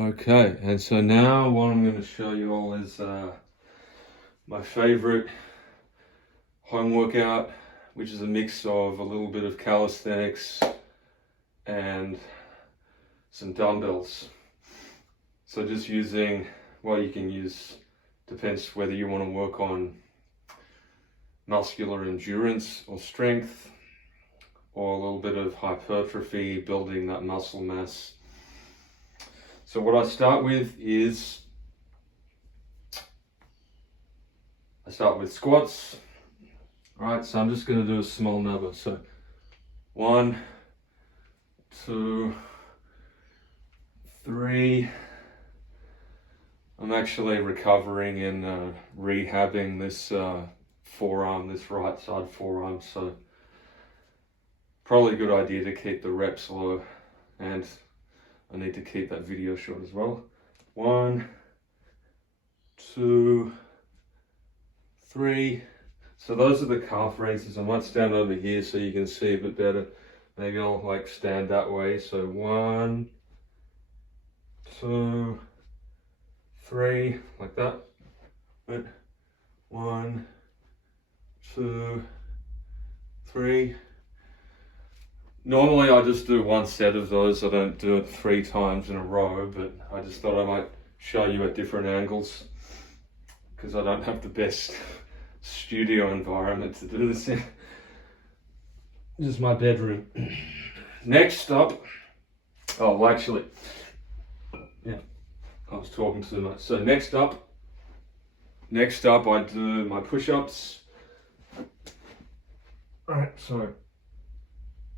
Okay, and so now what I'm going to show you all is my favorite home workout, which is a mix of a little bit of calisthenics and some dumbbells. So just using, well, you can use, depends whether you want to work on muscular endurance or strength, or a little bit of hypertrophy, building that muscle mass. So what I start with is, I start with squats. All right, so I'm just going to do a small number. So 1, 2, 3. I'm actually recovering and rehabbing this forearm, this right side forearm. So probably a good idea to keep the reps low, and I need to keep that video short as well. 1, 2, 3. So those are the calf raises. I might stand over here so you can see a bit better. Maybe I'll like stand that way. So 1, 2, 3, like that. Right. 1, 2, 3. Normally I just do one set of those. I don't do it 3 times in a row, but I just thought I might show you at different angles because I don't have the best studio environment to do this in. This is my bedroom. Next up, oh well, actually, yeah, I was talking too much. So next up I do my push-ups. All right, so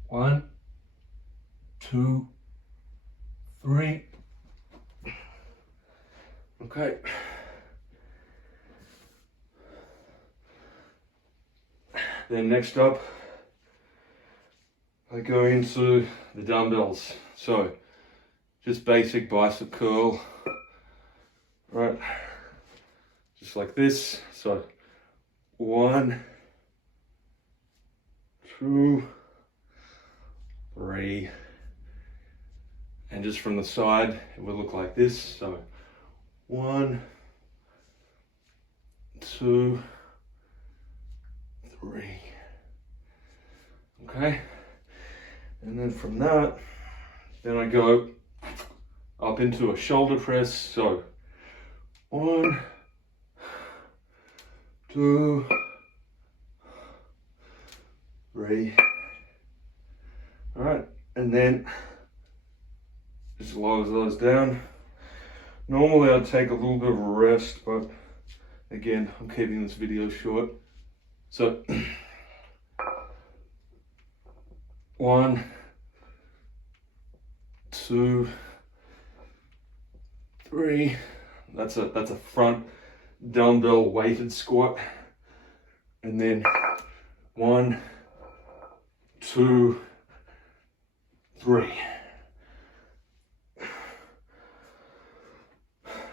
1, 2, 3. Okay. Then next up, I go into the dumbbells. So just basic bicep curl, right? Just like this. So 1, 2, 3, and just from the side it will look like this. So 1, 2, 3. Okay, and then from that, then I go up into a shoulder press. So 1, 2, 3. All right, and then just lower those down. Normally I'd take a little bit of a rest, but again, I'm keeping this video short. So 1, 2, 3. That's a front dumbbell weighted squat. And then 1, 2, 3.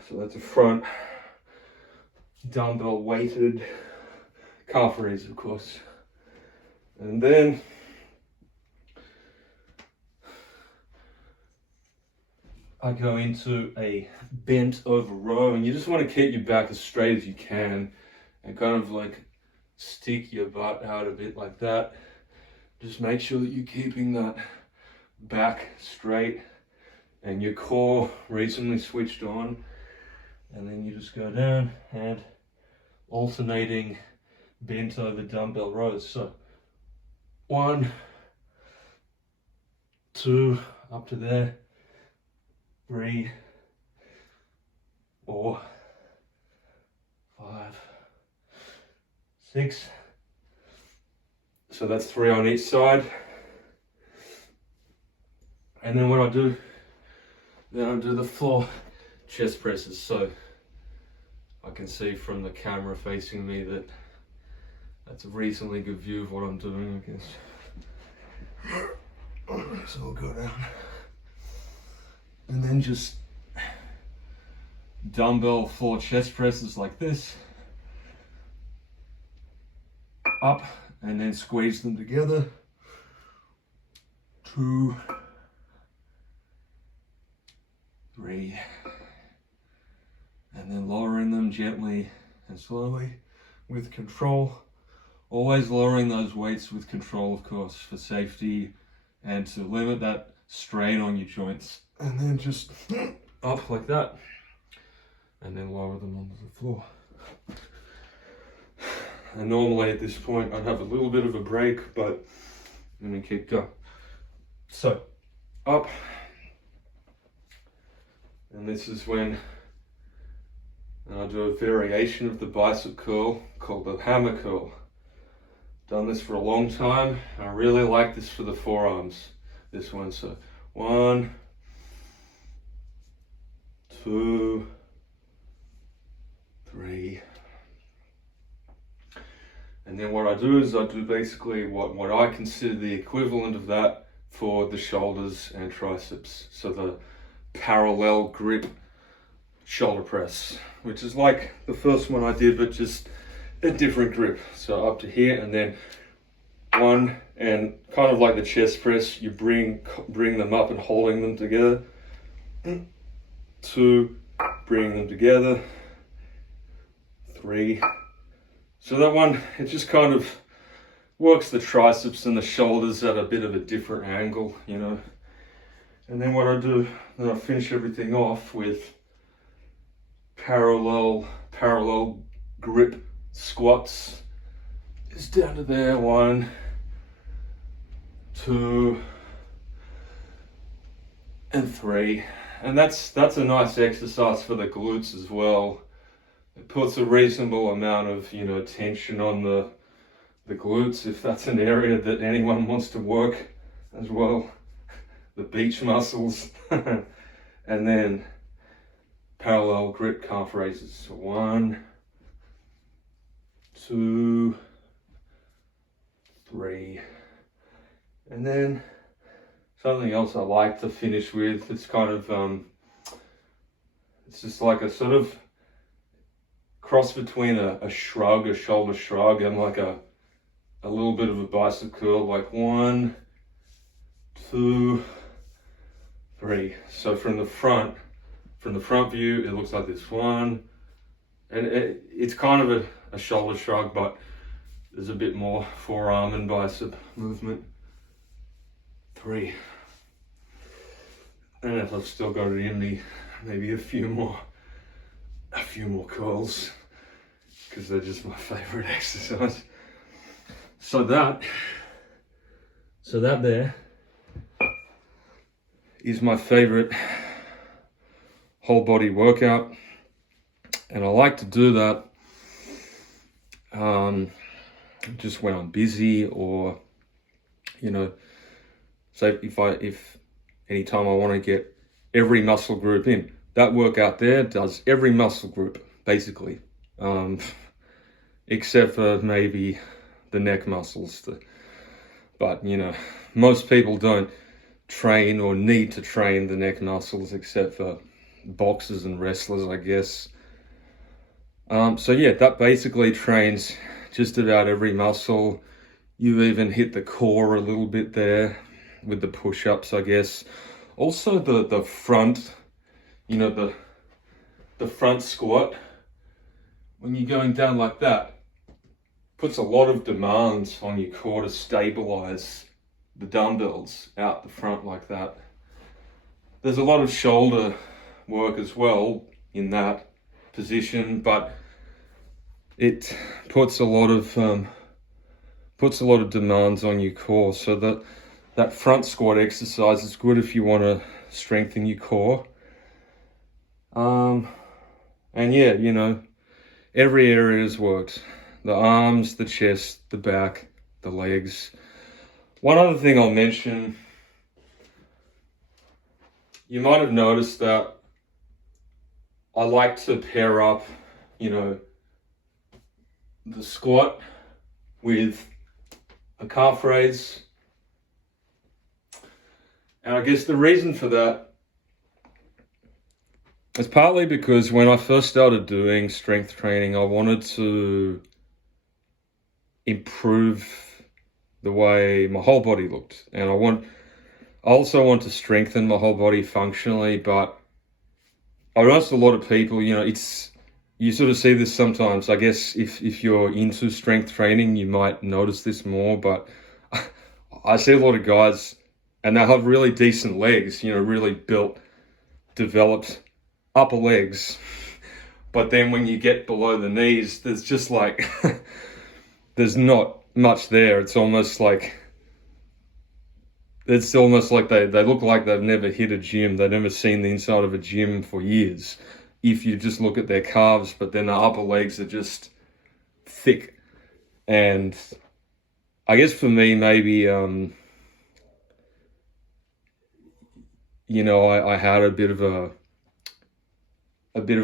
So that's a front dumbbell weighted calf raise, of course. And then I go into a bent over row, and you just want to keep your back as straight as you can and kind of like stick your butt out a bit like that. Just make sure that you're keeping that back straight and your core reasonably switched on. And then you just go down and alternating bent over dumbbell rows. So 1, 2, up to there, 3, 4, 5, 6. So that's 3 on each side. And then what I do, then I do the floor chest presses. So I can see from the camera facing me that that's a reasonably good view of what I'm doing, I guess. So we'll go down. And then just dumbbell floor chest presses like this. Up, and then squeeze them together. 2, 3, and then lowering them gently and slowly with control. Always lowering those weights with control, of course, for safety and to limit that strain on your joints. And then just up like that, and then lower them onto the floor. And normally at this point I'd have a little bit of a break, but I'm gonna keep going. So up, and this is when I do a variation of the bicep curl called the hammer curl. Done this for a long time. I really like this for the forearms, this one. So 1, 2, 3. And then what I do is I do basically what I consider the equivalent of that for the shoulders and triceps. So the parallel grip shoulder press, which is like the first one I did, but just a different grip. So up to here, and then 1, and kind of like the chest press, you bring them up and holding them together. 2, bring them together. 3. So that one, it just kind of works the triceps and the shoulders at a bit of a different angle, you know. And then what I do, then I finish everything off with parallel grip squats. Is down to there. 1, 2, and 3. And that's a nice exercise for the glutes as well. It puts a reasonable amount of, you know, tension on the glutes, if that's an area that anyone wants to work as well. The beach muscles. And then parallel grip calf raises. So 1, 2, 3. And then something else I like to finish with, it's kind of it's just like a sort of cross between a shrug, a shoulder shrug, and like a little bit of a bicep curl, like 1, 2, 3. So from the front view, it looks like this. 1, and it's kind of a shoulder shrug, but there's a bit more forearm and bicep movement. 3. And if I've still got it in me, maybe a few more curls, because they're just my favorite exercise. So that there is my favorite whole body workout, and I like to do that just when I'm busy, or, you know, so if anytime I want to get every muscle group in, that workout there does every muscle group basically, except for maybe the neck muscles. But you know, most people don't train or need to train the neck muscles, except for boxers and wrestlers, I guess. So yeah, that basically trains just about every muscle. You even hit the core a little bit there with the push-ups, I guess. Also the front, you know, the front squat, when you're going down like that, puts a lot of demands on your core to stabilize the dumbbells out the front like that. There's a lot of shoulder work as well in that position, but it puts a lot of demands on your core. So that front squat exercise is good if you want to strengthen your core. And yeah, you know, every area is worked. The arms, the chest, the back, the legs. One other thing I'll mention, you might have noticed that I like to pair up, you know, the squat with a calf raise. And I guess the reason for that is partly because when I first started doing strength training, I wanted to improve the way my whole body looked. And I also want to strengthen my whole body functionally, but I've asked a lot of people, you sort of see this sometimes. I guess if you're into strength training, you might notice this more, but I see a lot of guys and they have really decent legs, really built, developed upper legs. But then when you get below the knees, there's just like, there's not much there. It's almost like they look like they've never hit a gym. They've never seen the inside of a gym for years. If you just look at their calves, but then the upper legs are just thick. And I guess for me, maybe, I had a bit of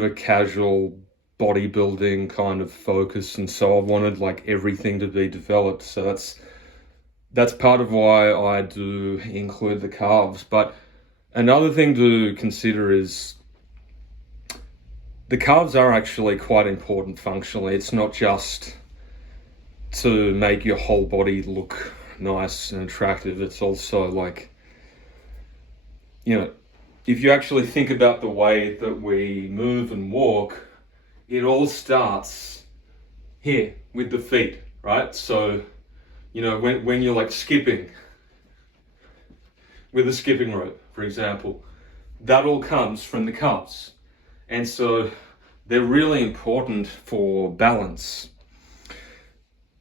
a casual bodybuilding kind of focus, and so I wanted like everything to be developed. So that's part of why I do include the calves. But another thing to consider is the calves are actually quite important functionally. It's not just to make your whole body look nice and attractive. It's also like, if you actually think about the way that we move and walk, it all starts here with the feet, right? So, when you're like skipping with a skipping rope, for example, that all comes from the calves. And so they're really important for balance.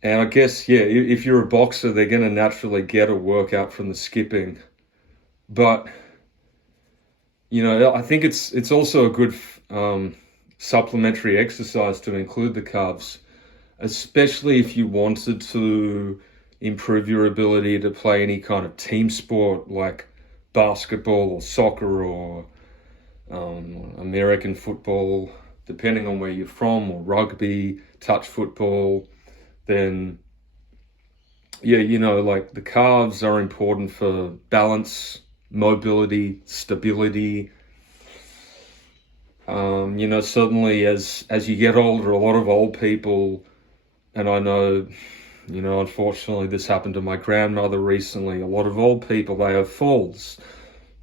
And I guess, if you're a boxer, they're going to naturally get a workout from the skipping. But, I think it's also a good supplementary exercise to include the calves, especially if you wanted to improve your ability to play any kind of team sport like basketball or soccer or American football, depending on where you're from, or rugby, touch football. Then like the calves are important for balance, mobility, stability. Suddenly as you get older, a lot of old people, and I know, unfortunately this happened to my grandmother recently, a lot of old people, they have falls.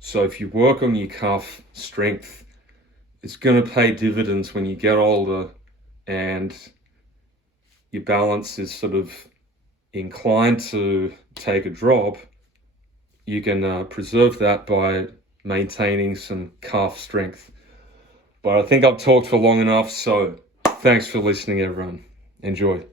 So if you work on your calf strength, it's going to pay dividends when you get older and your balance is sort of inclined to take a drop. You can preserve that by maintaining some calf strength. But I think I've talked for long enough, so thanks for listening, everyone. Enjoy.